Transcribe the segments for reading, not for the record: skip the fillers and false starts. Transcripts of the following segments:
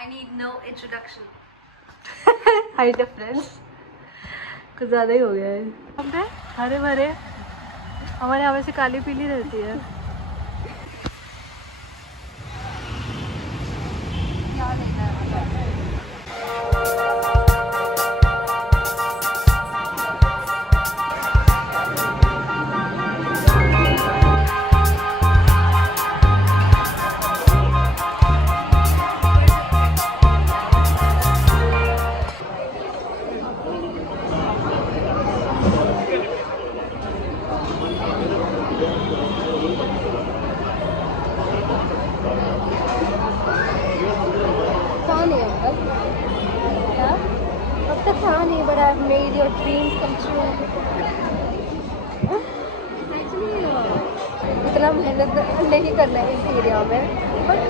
I need no introduction. Hi difference कुछ ज़्यादा ही हो गया है। हम पे हरे भरे, हमारे यहाँ वैसे काली पीली रहती है। क्या लेना है? But I've made your dreams come true. Actually, इतना मेहनत नहीं करना है इस एरिया में. But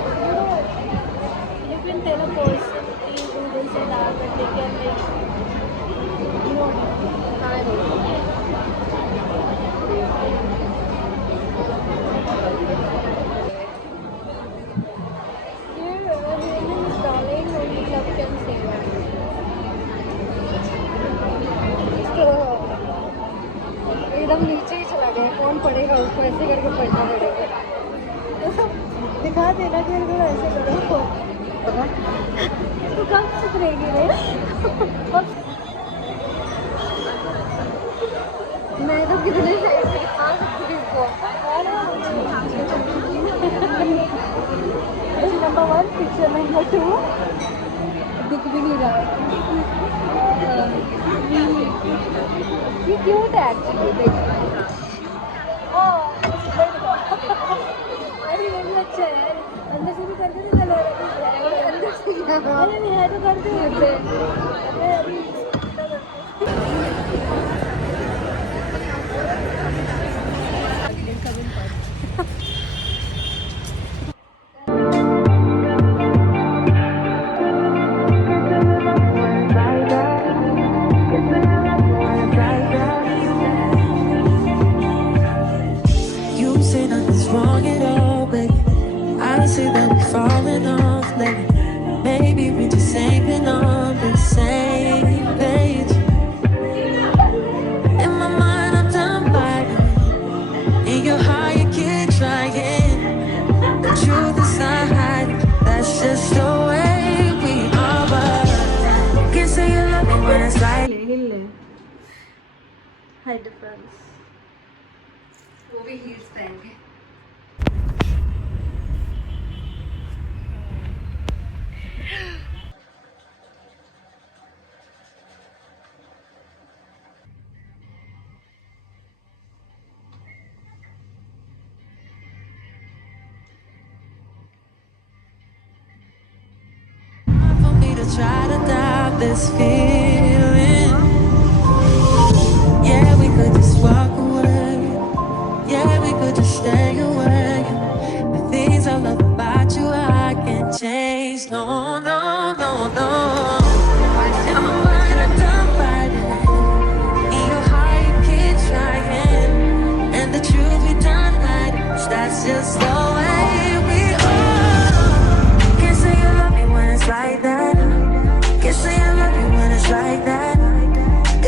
you can tell a person who this and that, but they can like, I don't know. Here, name is darling, only love can save us. एकदम नीचे ही चला गया. कौन पढ़ेगा उसको? ऐसे करके पढ़ना पड़ेगा. दिखा देना कि मेरे को ऐसे करो. तो कब सुधरेगी रे? मैं तो कितने साइड से दिखा सकती हूँ इसको. नंबर 1 पिक्चर, नंबर 2 दिख भी नहीं रहा है. ये क्यूट है एक्चुअली. देखो अरे ये भी अच्छा है यार. अंदर से भी करते थे कलर. अंदर से अरे नहीं है तो करते होते. अरे अभी falling off lately. Maybe we just ain't been on the same page. In my mind, I'm done fighting. In your heart, you keep trying. The truth is not hiding. That's just the way we are. But you can say you love me when it's like. Hi difference. वो भी heels पहन के. Try to stop this feeling. Yeah, we could just walk away. Yeah, we could just stay away. The things I love about you, I can't change. No, no, no, no. In my mind, I'm done fighting. In your heart, you keep trying. And the truth we done hiding. That's just the way we are. Can't say you love me when it's like that. Can't say I love you when it's like that.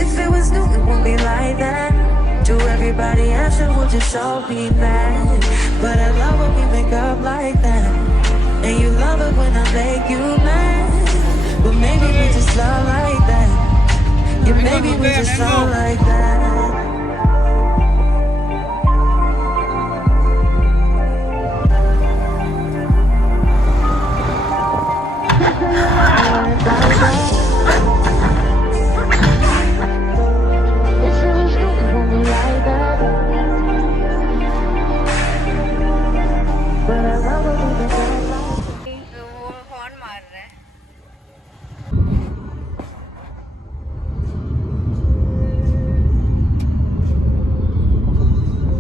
If it was new, it wouldn't be like that. To everybody else, it would just all be mad. But I love when we make up like that. And you love it when I make you mad. But maybe we just love like that. Yeah, maybe we just love like that.